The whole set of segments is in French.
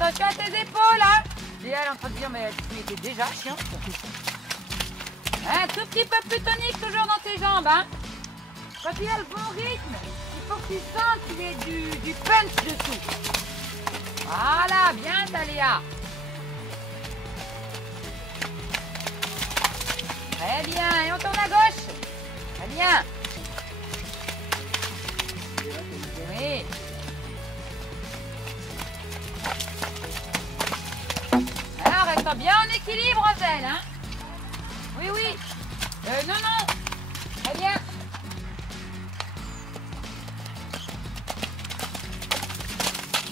attention à tes épaules, hein. Léa, elle est en train de dire, mais tu étais déjà chiante. Un tout petit peu plus tonique toujours dans tes jambes, hein. Quand il y a le bon rythme, il faut que tu sentes qu'il y ait du punch dessous. Voilà, bien ta Léa. Très bien, et on tourne à gauche. Très bien. Oui. Alors, reste bien en équilibre, Roselle, hein. Oui, oui. Non, non. Très bien.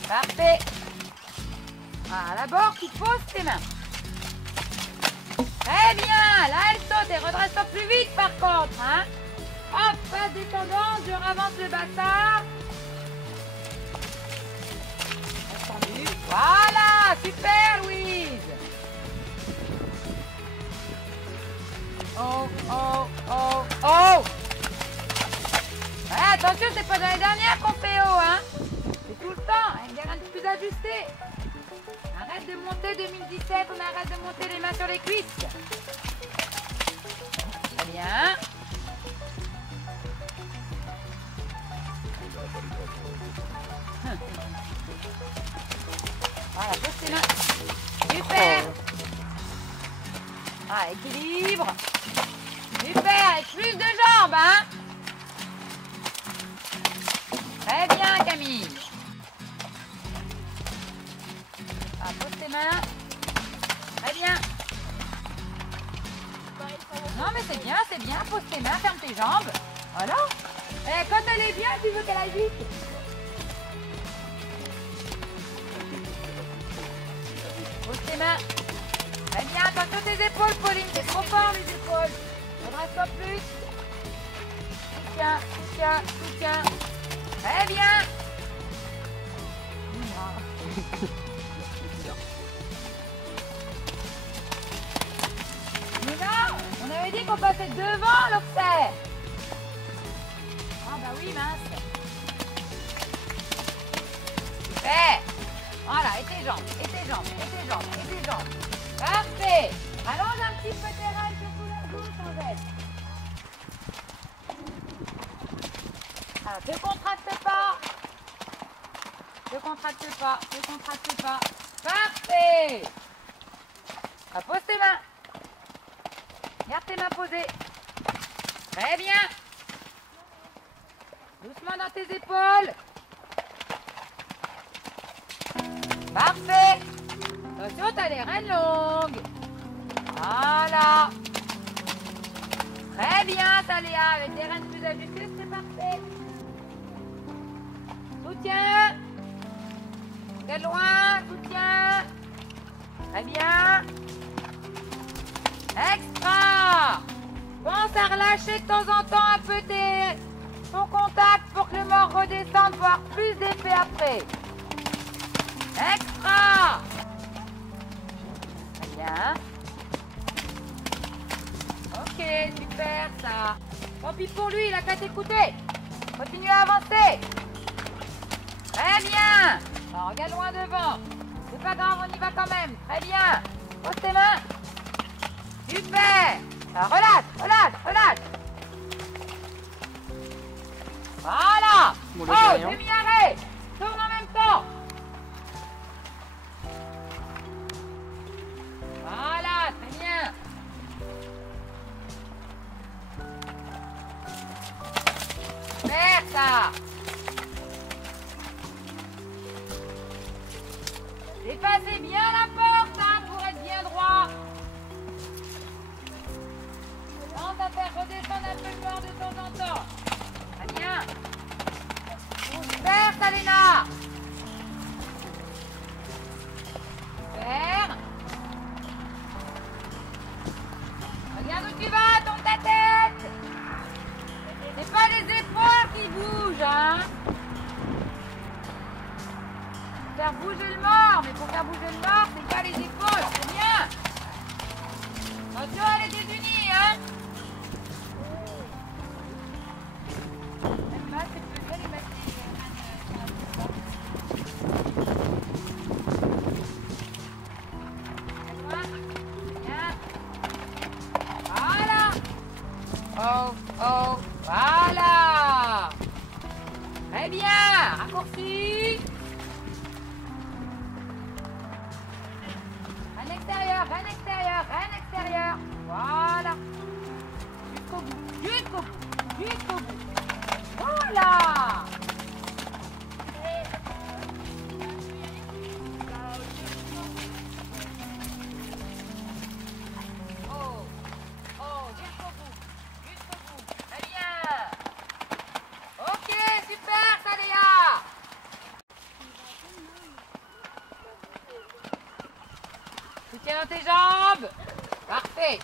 Parfait. Ah, d'abord, tu poses tes mains. Très bien. Là, elle saute et redresse-toi plus vite, par contre, hein. Hop, pas descendante, je ravance le bassin. Descendu. Voilà, super, Louise. Oh, oh, oh, oh. Ouais, attention, c'est pas dans les dernières qu'on fait haut, hein. C'est tout le temps, avec des reins plus ajustés. Arrête de monter 2017, on arrête de monter les mains sur les cuisses. Très bien. Voilà, pose tes mains. Super. Ah, équilibre. Super, et plus de jambes, hein. Très bien, Camille. Ah, pose tes mains. Très bien. Non, mais c'est bien. Pose tes mains, ferme tes jambes. Voilà. Et quand elle est bien, tu veux qu'elle aille vite. Pose tes mains. Très bien, attention tes épaules, Pauline, c'est trop fort les épaules. Redresse-toi plus. Soutiens, soutiens, soutiens. Très bien. Mais non, on avait dit qu'on passait devant l'observe. Ah bah oui, mince. Super. Voilà, et tes jambes, et tes jambes, et tes jambes, et tes jambes. Parfait. Allonge un petit peu tes reins, surtout la gauche, Angèle. Alors, ne contracte pas. Ne contracte pas, ne contracte pas. Parfait. Alors, pose tes mains. Garde tes mains posées. Très bien. Doucement dans tes épaules. Parfait. Attention, t'as les reins longues. Voilà. Très bien, Taléa. Avec des reins plus ajustées, c'est parfait. Soutiens. De loin, soutiens. Très bien. Extra. Pense à relâcher de temps en temps un peu ton contact pour que le mort redescende, voire plus d'effet après. Extra. Très bien. Ok, super ça. Tant pis pour lui, il a qu'à t'écouter. Continue à avancer. Très bien. Alors, regarde loin devant. C'est pas grave, on y va quand même. Très bien. Pose tes mains. Super. Alors, relâche, relâche, relâche. Voilà. Oh, demi-arrêt. Tourne en même temps. Voilà, très bien. Super ça. Dépassez bien la porte hein, pour être bien droit. Tente à faire redescendre un peu le corps de temps en temps. Très bien. Super, Salena. Super. Regarde où tu vas, tourne ta tête. C'est pas les épaules qui bougent, hein. Faire bouger le mort, mais pour faire bouger le mort, c'est pas les épaules, c'est bien. Attention à les désunir, hein. Oh, oh, voilà. Très bien, raccourci. Un extérieur, un extérieur, un extérieur. Voilà. Jusqu'au bout, jusqu'au bout, jusqu'au bout. Voilà. Oh, oh, jusqu'au bout, jusqu'au bout. Très bien. Ok, super, Saléa. Tu tiens dans tes jambes. Parfait.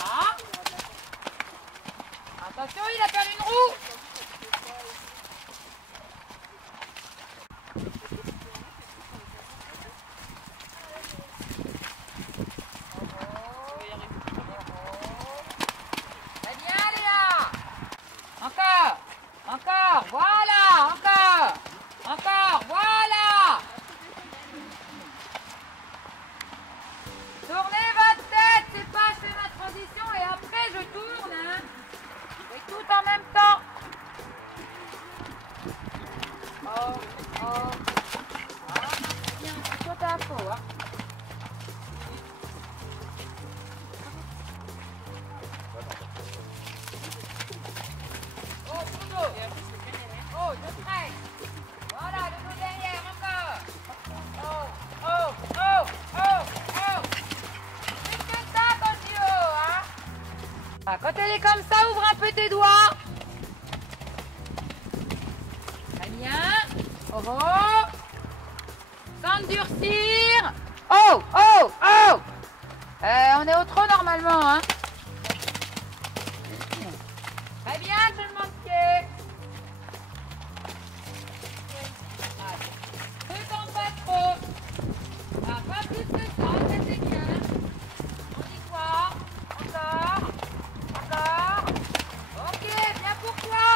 Ah. Attention, il a perdu une roue. Très bien, Léa. Encore, encore, voilà, encore, encore, voilà. Tournez votre tête, c'est pas je fais ma transition et après je tourne, hein. Et tout en même temps. Oh, oh. Ah, bien, c'est toi ta faux, hein. Oh, Dodo. Oh, je traîne. Voilà, Dodo derrière, encore. Oh, oh, oh, oh, oh. Plus que ça quand je dis oh, hein. Ah, quand elle est comme ça, ouvre un peu tes doigts. Très bien. Oh, oh. Sans durcir. Oh, oh, oh. On est au trot normalement, hein. Très bien, tout le monde pied. Ne tombe pas trop. Ah, pas plus que ça, c'était bien. On y croit. Encore. Encore. Ok, bien pour toi.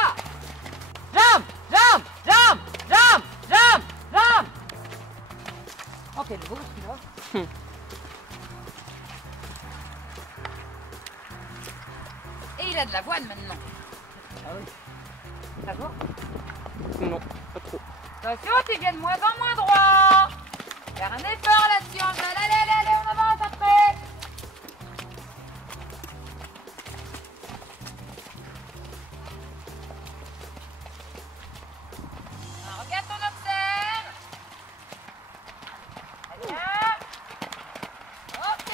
Jambes, jambes, jambes, jambes, jambes, jambes. Oh, quel beau celui-là. Et il a de l'avoine maintenant. Ah oui. Ça va? Non, pas trop. Attention, tu viens de moins en moins droit. Faire un effort là-dessus, Angèle. Allez, allez, allez, on avance après. Alors, regarde ton observe. Très bien. Ok.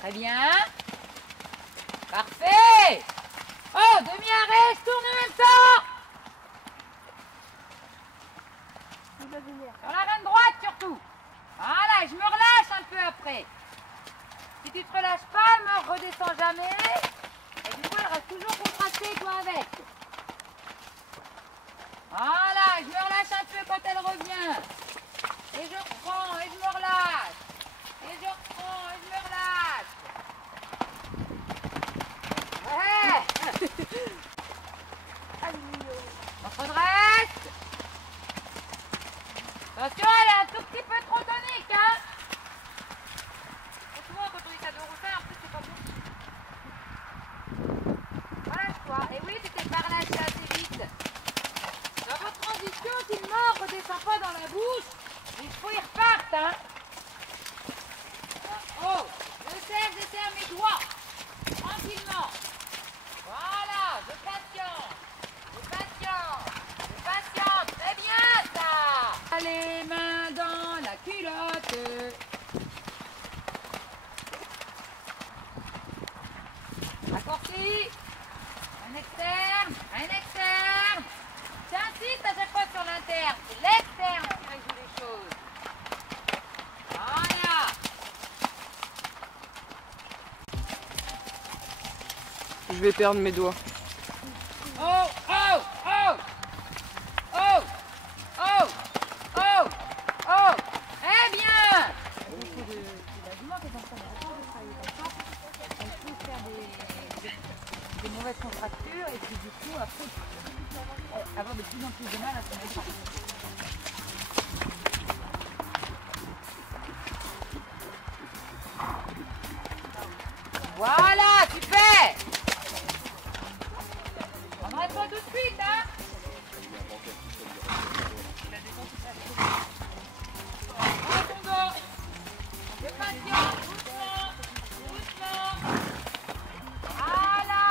Très bien. Parfait. Oh, demi-arrêt, je tourne en même temps. Sur la reine droite surtout. Voilà, je me relâche un peu après. Si tu te relâches pas, elle ne redescend jamais. Et du coup, elle reste toujours contractée, toi avec. Voilà, je me relâche un peu quand elle revient. Et je reprends, et je me relâche. Et je reprends, et je me relâche. Ouais. On redresse. Attention, elle est un tout petit peu trop tonique, hein. Et souvent, quand on dit ça de roussin, en plus, c'est pas bon. Relâche-toi. Et oui, tu t'es pas relâché assez vite. Dans votre transition, si le mort ne redescend pas dans la bouche, il faut y repartent, hein. Oh, je serre mes doigts. Tranquillement. Voilà, je patiente. Je patiente. Je patiente. Très bien, ça. Les mains dans la culotte. Raccourci. Un externe. Un externe. J'insiste à chaque fois sur l'interne. C'est l'externe qui résout les choses. Voilà. Je vais perdre mes doigts. Oh, oh, oh. Oh, oh, oh, oh. Eh bien. mauvaise contracture et puis du coup après avoir de plus en plus de mal à se mettre. Voilà, super. On reste pas tout de suite, hein. Prends ton dos. Fais patience, doucement, doucement. Voilà.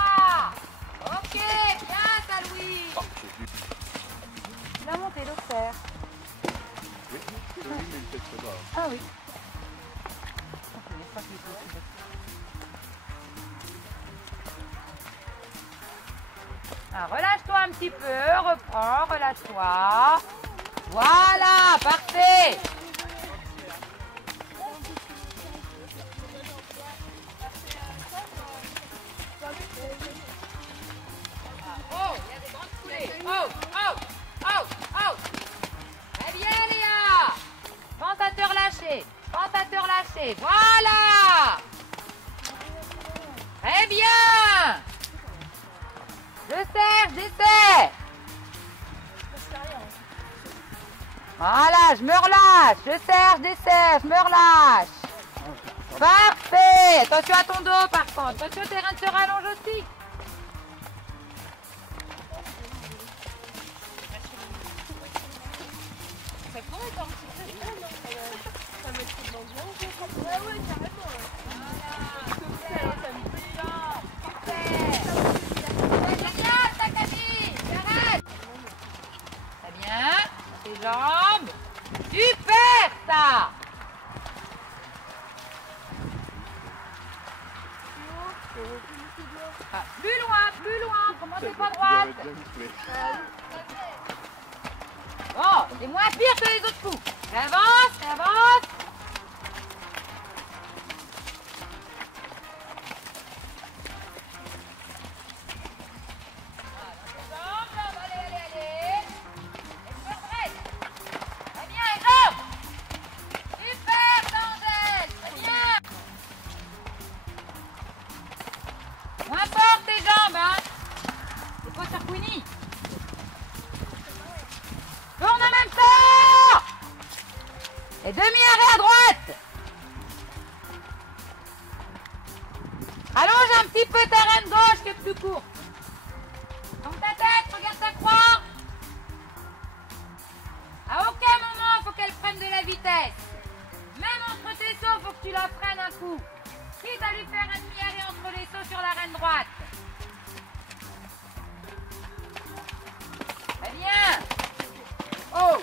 Ok, bien ça, Louis. Il a monté l'autre fer. Ah oui. Ah, relâche-toi un petit peu, reprends, relâche-toi. Voilà, parfait. Oh, il y a des grandes coulées. Oh, oh, oh, oh. Très bien, Léa. Pense à te relâcher. Pense à te relâcher. Voilà. Très bien. Je serre, j'essaie. Voilà, je me relâche. Je serre, je desserre, je me relâche. Parfait. Attention à ton dos par contre. Attention, tes reins se rallongent aussi. Ça pourrait être un petit peu bien, non? Ça mettrait de l'ambiance. Ouais, ouais, carrément. Voilà. Ça me fait génial, ta Camille. Arrête. Très bien. Tes jambes. Super ça. Ah, plus loin. Comment t'es pas droite? Bon, c'est moins pire que les autres coups. J'avance, j'avance. Allez. Et très bien, et jambes. Super, Angèle. Très bien. Moins fort tes jambes, hein. C'est pas sur Queenie. Tourne en même temps. Et demi-arrêt à droite. Allonge un petit peu ta reine gauche qui est plus courte. Tourne ta tête, regarde ta croix. À aucun moment, il faut qu'elle prenne de la vitesse. Même entre tes sauts, il faut que tu la freines un coup. Quitte à lui faire un demi-arrêt entre les sauts sur la reine droite. Très bien. Oh.